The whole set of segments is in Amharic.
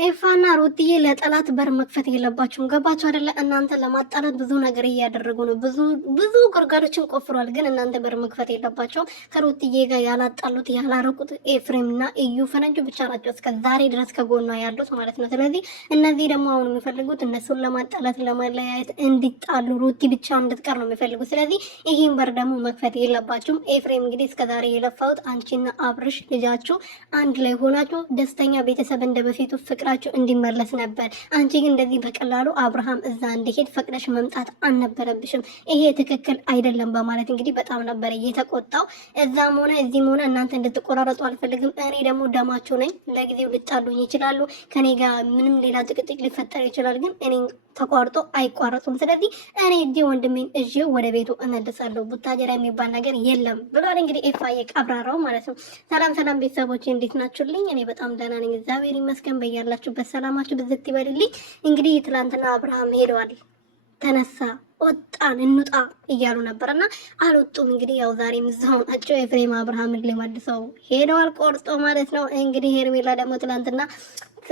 ኤፋና ሩትዬ ለጠላት በር መክፈት የለባችሁም። ገባችሁ አይደለ? እናንተ ለማጣላት ብዙ ነገር እያደረጉ ነው። ብዙ ጉድጓዶችን ቆፍሯል። ግን እናንተ በር መክፈት የለባቸውም። ከሩትዬ ጋር ያላጣሉት ያላረቁት ኤፍሬምና እዩ ፈረንጁ ብቻ ናቸው እስከ ዛሬ ድረስ ከጎኗ ያሉት ማለት ነው። ስለዚህ እነዚህ ደግሞ አሁን የሚፈልጉት እነሱን ለማጣላት ለማለያየት፣ እንዲጣሉ ሩቲ ብቻ እንድትቀር ነው የሚፈልጉት። ስለዚህ ይህን በር ደግሞ መክፈት የለባችሁም። ኤፍሬም እንግዲህ እስከ ዛሬ የለፋሁት አንቺና አብርሽ ልጃችሁ አንድ ላይ ሆናችሁ ደስተኛ ቤተሰብ እንደበፊቱ ፍቅራችሁ እንዲመለስ ነበር። አንቺ ግን እንደዚህ በቀላሉ አብርሃም እዛ እንዲሄድ ፈቅደሽ መምጣት አልነበረብሽም። ይሄ ትክክል አይደለም በማለት እንግዲህ በጣም ነበር እየተቆጣው። እዛም ሆነ እዚህም ሆነ እናንተ እንድትቆራረጡ አልፈልግም። እኔ ደግሞ ደማችሁ ነኝ። ለጊዜው ልጣሉኝ ይችላሉ። ከኔ ጋር ምንም ሌላ ጭቅጭቅ ሊፈጠር ይችላል። ግን እኔ ተቋርጦ አይቋረጡም። ስለዚህ እኔ እጄ ወንድሜን እጄ ወደ ቤቱ እመልሳለሁ። ቡታጀራ የሚባል ነገር የለም ብሏል። እንግዲህ ኤፋዬ ቀብራራው ማለት ነው። ሰላም ሰላም ቤተሰቦቼ እንዴት ናችሁልኝ? እኔ በጣም ደህና ነኝ፣ እግዚአብሔር ይመስገን። በያላችሁበት ሰላማችሁ ብዝት ይበልልኝ። እንግዲህ ትላንትና አብርሃም ሄደዋል። ተነሳ ወጣን እንውጣ እያሉ ነበርና አልወጡም። እንግዲህ ያው ዛሬም እዛው ናቸው። ኤፍሬም አብርሃምን ሊመልሰው ሄደዋል ቆርጦ ማለት ነው። እንግዲህ ሄርሜላ ደግሞ ትላንትና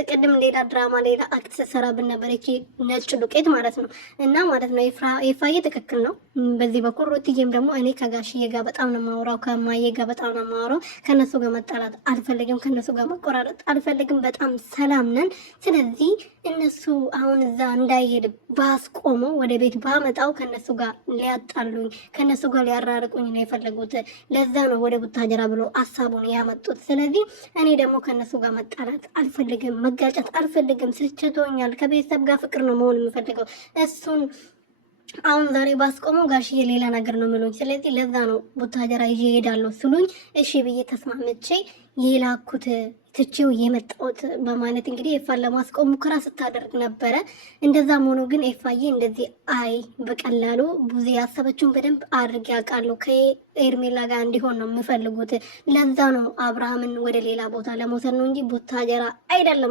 ቅድም ሌላ ድራማ ሌላ አክት ስትሰራብን ነበር። እቺ ነጭ ዱቄት ማለት ነው። እና ማለት ነው ኤፋዬ ትክክል ነው በዚህ በኩል። ሩትዬም ደግሞ እኔ ከጋሽዬ ጋር በጣም ነው የማወራው፣ ከማዬ ጋር በጣም ነው የማወራው። ከነሱ ጋር መጣላት አልፈልግም፣ ከነሱ ጋር መቆራረጥ አልፈልግም። በጣም ሰላም ነን። ስለዚህ እነሱ አሁን እዛ እንዳይሄድ ባስቆመው ወደ ቤት ባመጣው ከነሱ ጋር ሊያጣሉኝ ከነሱ ጋር ሊያራርቁኝ ነው የፈለጉት። ለዛ ነው ወደ ቡታጀራ ብሎ ሀሳቡን ያመጡት። ስለዚህ እኔ ደግሞ ከነሱ ጋር መጣላት አልፈልግም፣ መጋጨት አልፈልግም። ስልችቶኛል። ከቤተሰብ ጋር ፍቅር ነው መሆን የምፈልገው። እሱን አሁን ዛሬ ባስቆመው ጋሽዬ ሌላ ነገር ነው ምሉኝ። ስለዚህ ለዛ ነው ቡታጀራ ይዤ እሄዳለሁ ስሉኝ እሺ ብዬ ተስማምቼ የላኩት ትቼው የመጣሁት በማለት እንግዲህ ኤፋን ለማስቆም ሙከራ ስታደርግ ነበረ። እንደዛም ሆኖ ግን ኤፋዬ እንደዚህ አይ በቀላሉ ብዙ ያሰበችውን በደንብ አድርጌ አውቃለሁ። ከኤርሜላ ጋር እንዲሆን ነው የምፈልጉት። ለዛ ነው አብርሃምን ወደ ሌላ ቦታ ለመውሰድ ነው እንጂ ቡታጀራ አይደለም።